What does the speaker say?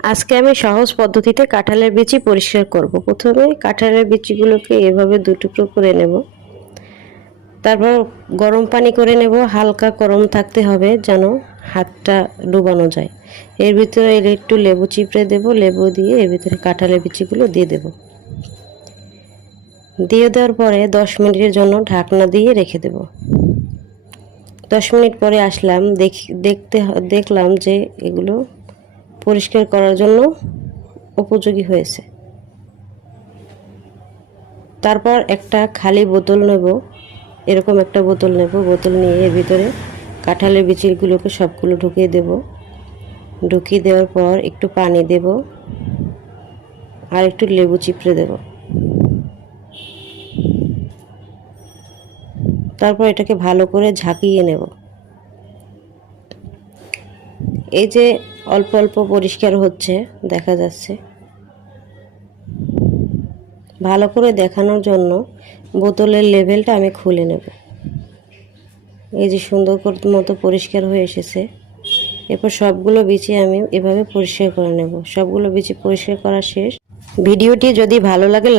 আজকে আমি সহজ পদ্ধতিতে কাঁঠালের বিচি পরিষ্কার করব। প্রথমে কাঁঠালের বিচিগুলোকে এভাবে দু টুকরো করে নেব। তারপর গরম পানি করে নেব, হালকা গরম থাকতে হবে যেন হাতটা ডুবানো যায়। এর ভিতরে একটু লেবু চিপড়ে দেব, লেবু দিয়ে এর ভিতরে কাঁঠালের বিচিগুলো দিয়ে দেব। দিয়ে দেওয়ার পরে 10 মিনিটের জন্য ঢাকনা দিয়ে রেখে দেব। 10 মিনিট পরে আসলাম, দেখলাম যে এগুলো পরিষ্কার করার জন্য উপযোগী হয়েছে। তারপর একটা খালি বোতল নেব, এরকম একটা বোতল নেব। বোতল নিয়ে এর ভিতরে কাঁঠালের বিচিগুলোকে সবগুলো ঢুকিয়ে দেব। ঢুকিয়ে দেওয়ার পর একটু পানি দেব আর একটু লেবু চিপড়ে দেব। তারপর এটাকে ভালো করে ঝাঁকিয়ে নেব। এই যে অল্প অল্প পরিষ্কার হচ্ছে দেখা যাচ্ছে। ভালো করে দেখানোর জন্য বোতলের লেভেলটা আমি খুলে নেব। এই যে সুন্দর মতো পরিষ্কার হয়ে এসেছে। এরপর সবগুলো বিচি আমি এভাবে পরিষ্কার করে নেব। সবগুলো বিচি পরিষ্কার করা শেষ। ভিডিওটি যদি ভালো লাগে